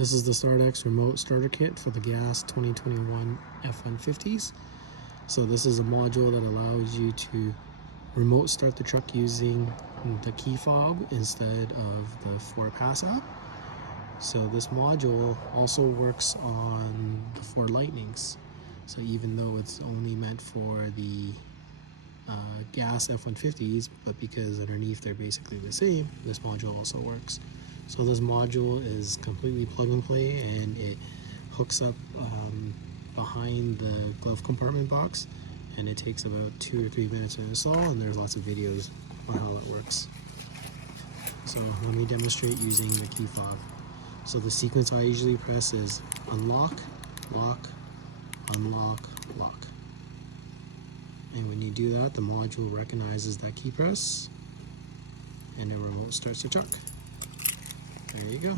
This is the StartX remote starter kit for the gas 2021 F150s. So this is a module that allows you to remote start the truck using the key fob instead of the Ford Pass app. So this module also works on the Ford Lightnings. So even though it's only meant for the gas F150s, but because underneath they're basically the same, this module also works. So this module is completely plug and play, and it hooks up behind the glove compartment box, and it takes about 2 or 3 minutes to install, and there's lots of videos on how it works. So let me demonstrate using the key fob. So the sequence I usually press is unlock, lock, unlock, lock. And when you do that, the module recognizes that key press and the remote starts the truck. There you go.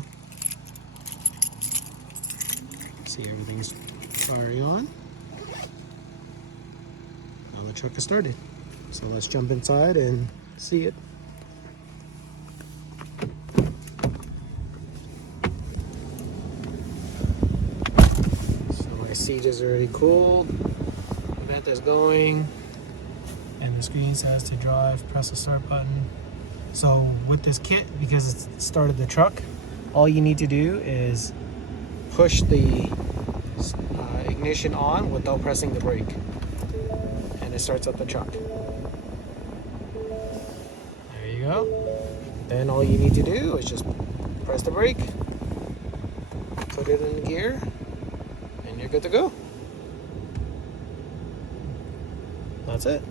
See, everything's firing on. Now the truck is started. So let's jump inside and see it. So my seat is already cooled. The vent is going. And the screen says to drive, press the start button. So with this kit, because it's started the truck, all you need to do is push the ignition on without pressing the brake, and it starts up the truck. There you go. Then all you need to do is just press the brake, put it in gear, and you're good to go. That's it.